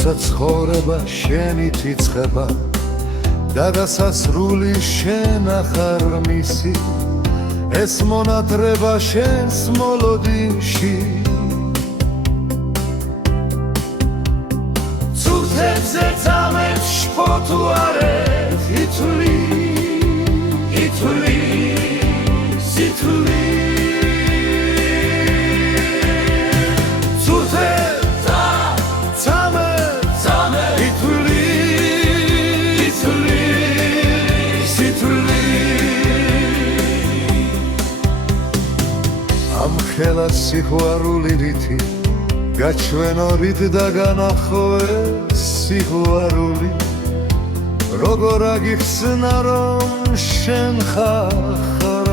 თუმცა ცხოვრება შენით იწყება და დასასრული შენ ახარ მისი ეს მონათრება შენს მოლოდინში ცურთებზე წამებს შფოთუარეთ ითვლი სითვლი ცურთებზე წამებს ითვლი სითვლი ამ ხელა სიყვარული რითი გაჩვენორით და განახვე სიყვარული როგორ აგიხსნა რომ შენ ხარ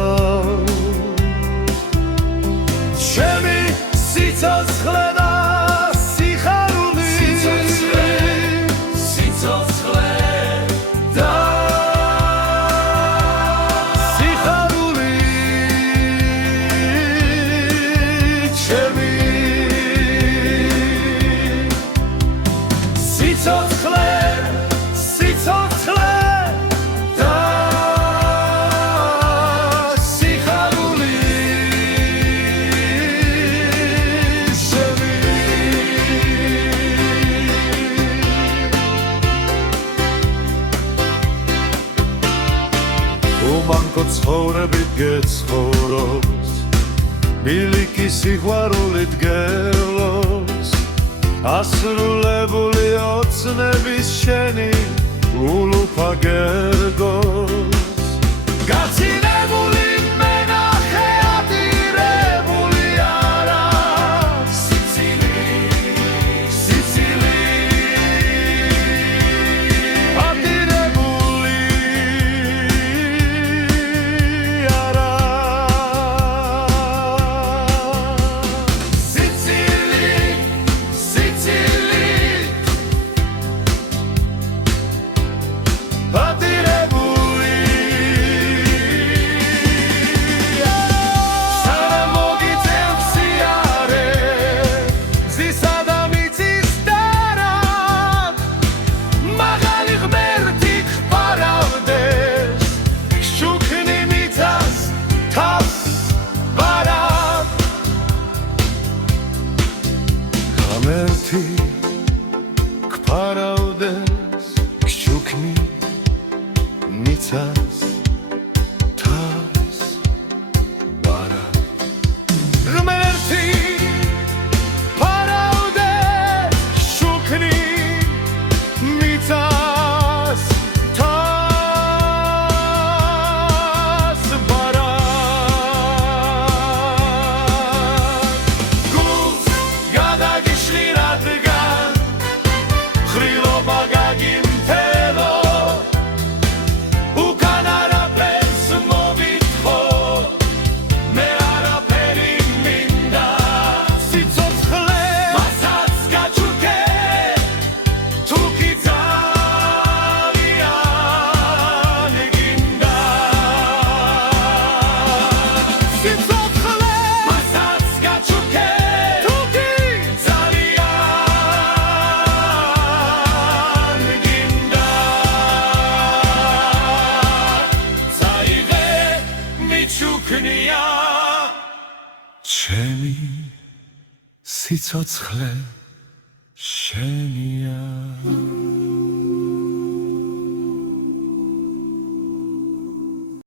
ჩემი სიცოცხლე და სიხარული სიცოცხლე და სიხარული ჩემი სიცოცხლე და სიხარული შევი უმანკო ცხოვრებით გეცხოვრობს ბილიკი სიყვარულით გელოს ასრულებული ოცნების შენი ულუფა გერგოს გაცინებული მენახე ადირებული არა სიცილი ადირებული არა ღმერთი გფარავდეს გშუქნი მიცას თავს ბარა ღმერთი გფარავდეს გშუქნი მიცას თავს ბარა გულს გადაგიშლი ჩემი სიცოცხლე შენი